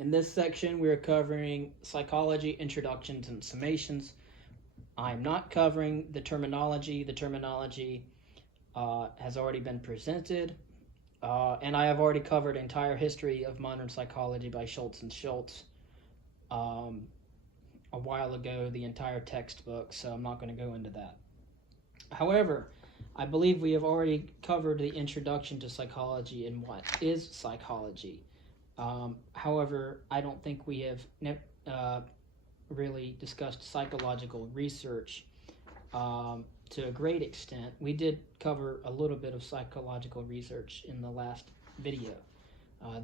In this section, we're covering psychology, introductions, and summations. I'm not covering the terminology. The terminology has already been presented, and I have already covered entire history of modern psychology by Schultz and Schultz a while ago, the entire textbook, so I'm not going to go into that. However, I believe we have already covered the introduction to psychology and what is psychology. However, I don't think we have really discussed psychological research to a great extent. We did cover a little bit of psychological research in the last video.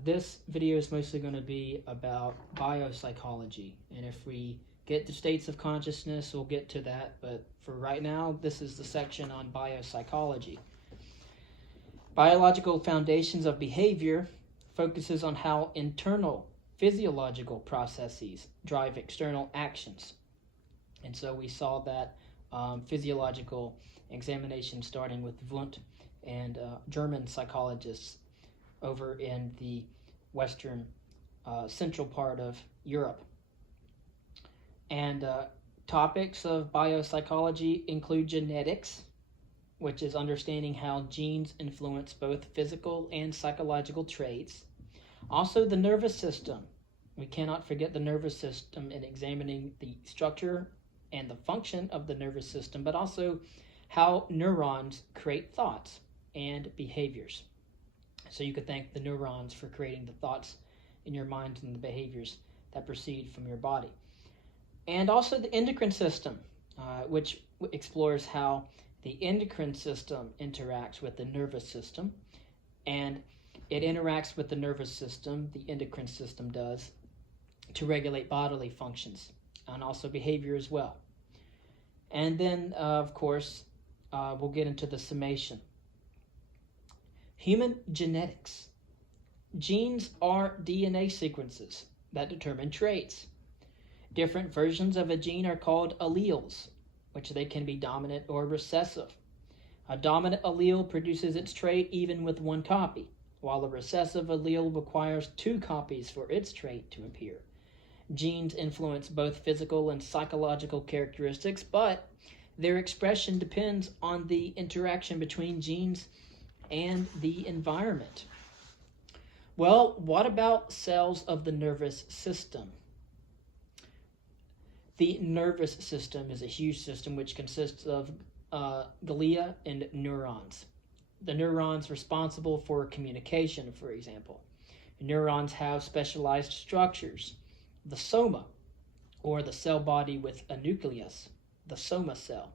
This video is mostly going to be about biopsychology, and if we get to states of consciousness, we'll get to that, but for right now, this is the section on biopsychology. Biological foundations of behavior focuses on how internal physiological processes drive external actions. And so we saw that physiological examination starting with Wundt and German psychologists over in the western central part of Europe. And topics of biopsychology include genetics, which is understanding how genes influence both physical and psychological traits. Also, the nervous system. We cannot forget the nervous system in examining the structure and the function of the nervous system, but also how neurons create thoughts and behaviors. So you could thank the neurons for creating the thoughts in your mind and the behaviors that proceed from your body. And also the endocrine system, which explores how the endocrine system interacts with the nervous system, and it interacts with the nervous system, the endocrine system does, to regulate bodily functions and also behavior as well. And then, of course, we'll get into the summation. Human genetics. Genes are DNA sequences that determine traits. Different versions of a gene are called alleles, which they can be dominant or recessive. A dominant allele produces its trait even with one copy, while a recessive allele requires two copies for its trait to appear. Genes influence both physical and psychological characteristics, but their expression depends on the interaction between genes and the environment. Well, what about cells of the nervous system? The nervous system is a huge system which consists of glia and neurons. The neurons responsible for communication, for example. Neurons have specialized structures. The soma, or the cell body with a nucleus, the soma cell.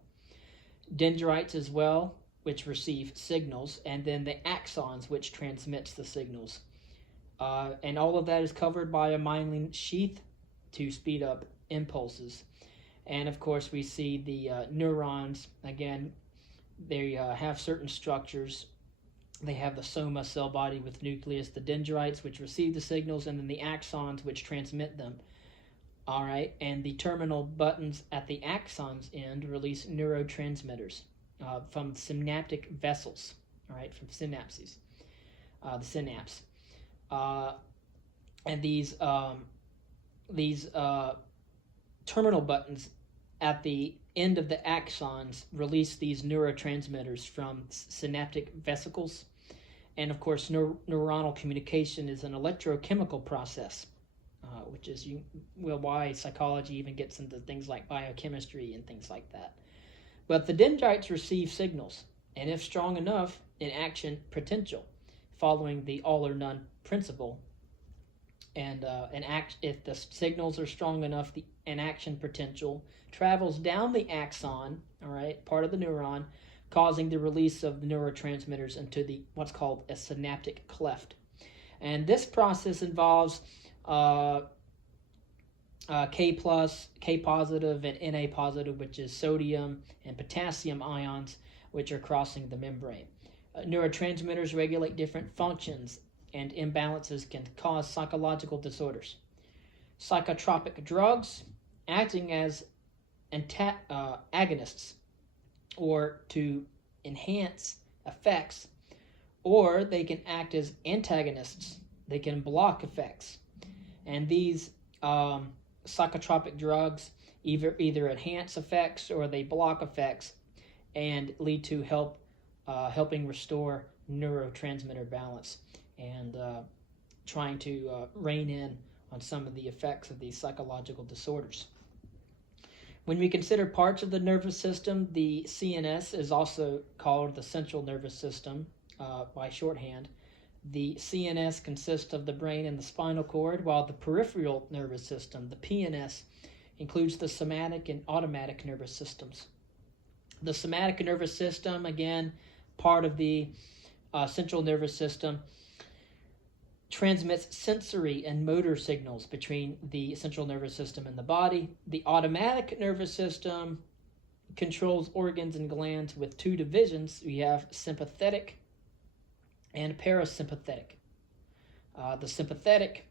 Dendrites as well, which receive signals, and then the axons, which transmits the signals. And all of that is covered by a myelin sheath to speed up impulses. And of course we see the neurons, again, they have certain structures. They have the soma cell body with nucleus, the dendrites which receive the signals, and then the axons which transmit them. All right, and the terminal buttons at the axons end release neurotransmitters from synaptic vessels, all right, from synapses, the synapse. And these terminal buttons at the end of the axons release these neurotransmitters from synaptic vesicles. And of course, neuronal communication is an electrochemical process, which is why psychology even gets into things like biochemistry and things like that. But the dendrites receive signals, and if strong enough, an action potential, following the all or none principle. And if the signals are strong enough, an action potential travels down the axon, all right, part of the neuron, causing the release of the neurotransmitters into what's called a synaptic cleft. And this process involves K positive, and Na positive, which is sodium and potassium ions, which are crossing the membrane. Neurotransmitters regulate different functions, and imbalances can cause psychological disorders. Psychotropic drugs, acting as agonists, or to enhance effects, or they can act as antagonists. They can block effects. And these psychotropic drugs either enhance effects or they block effects and lead to helping restore neurotransmitter balance and trying to rein in on some of the effects of these psychological disorders. When we consider parts of the nervous system, the CNS is also called the central nervous system by shorthand. The CNS consists of the brain and the spinal cord, while the peripheral nervous system, the PNS, includes the somatic and automatic nervous systems. The somatic nervous system, again, part of the central nervous system, transmits sensory and motor signals between the central nervous system and the body. The automatic nervous system controls organs and glands with two divisions. We have sympathetic and parasympathetic. The sympathetic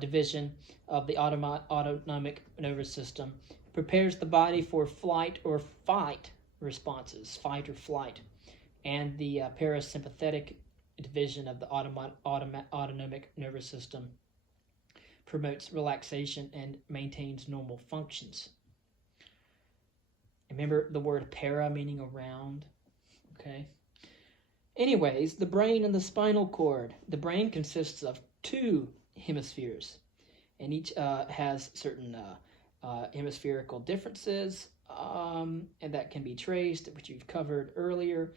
division of the autonomic nervous system prepares the body for flight or fight responses, fight or flight. And the parasympathetic division of the autonomic nervous system promotes relaxation and maintains normal functions. Remember the word para meaning around, okay? Anyways, the brain and the spinal cord. The brain consists of two hemispheres, and each has certain hemispherical differences, and that can be traced, which you've covered earlier.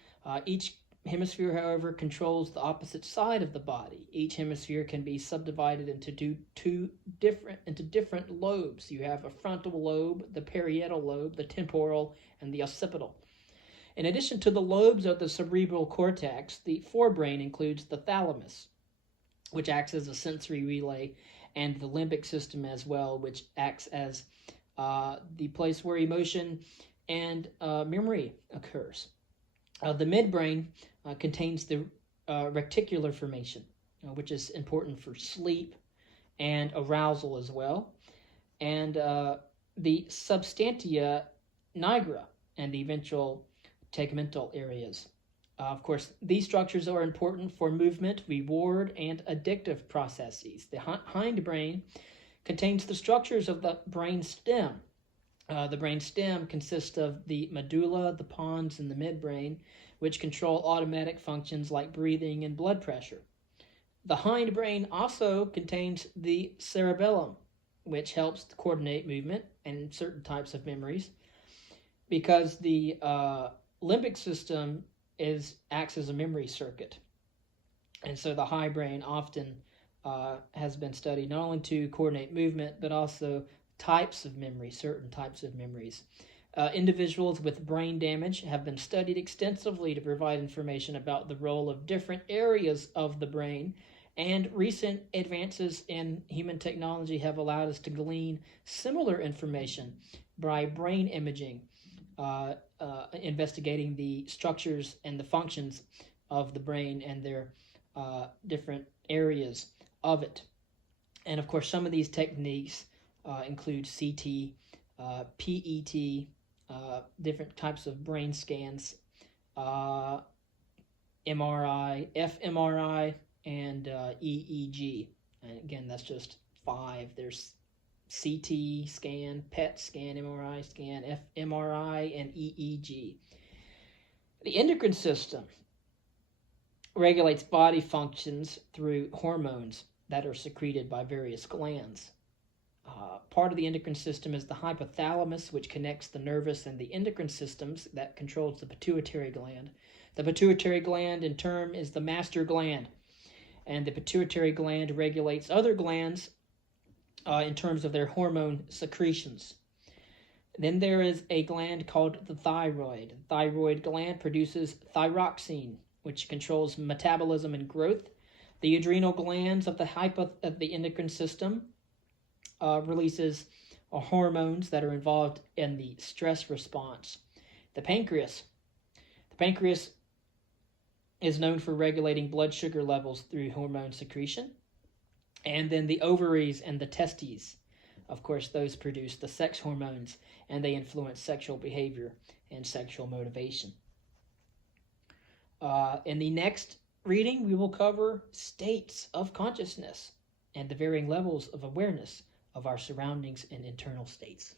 Each hemisphere, however, controls the opposite side of the body. Each hemisphere can be subdivided into different lobes. You have a frontal lobe, the parietal lobe, the temporal, and the occipital. In addition to the lobes of the cerebral cortex, the forebrain includes the thalamus, which acts as a sensory relay, and the limbic system as well, which acts as the place where emotion and memory occurs. The midbrain contains the reticular formation, which is important for sleep and arousal as well, and the substantia nigra and the ventral tegmental areas. Of course, these structures are important for movement, reward, and addictive processes. The hindbrain contains the structures of the brain stem. The brain stem consists of the medulla, the pons, and the midbrain, which control automatic functions like breathing and blood pressure. The hindbrain also contains the cerebellum, which helps to coordinate movement and certain types of memories, because the limbic system acts as a memory circuit. And so the hindbrain often has been studied not only to coordinate movement, but also types of memory, certain types of memories. Individuals with brain damage have been studied extensively to provide information about the role of different areas of the brain, and recent advances in human technology have allowed us to glean similar information by brain imaging, investigating the structures and the functions of the brain and their different areas of it. And of course, some of these techniques include CT, PET, different types of brain scans, MRI, fMRI, and EEG. And again, that's just 5. There's CT scan, PET scan, MRI scan, fMRI, and EEG. The endocrine system regulates body functions through hormones that are secreted by various glands. Part of the endocrine system is the hypothalamus, which connects the nervous and the endocrine systems that controls the pituitary gland. The pituitary gland, in turn, is the master gland, and the pituitary gland regulates other glands in terms of their hormone secretions. Then there is a gland called the thyroid. The thyroid gland produces thyroxine, which controls metabolism and growth. The adrenal glands of the endocrine system releases hormones that are involved in the stress response. The pancreas is known for regulating blood sugar levels through hormone secretion. And then the ovaries and the testes, of course, those produce the sex hormones, and they influence sexual behavior and sexual motivation. In the next reading, we will cover states of consciousness. and the varying levels of awareness of our surroundings and internal states.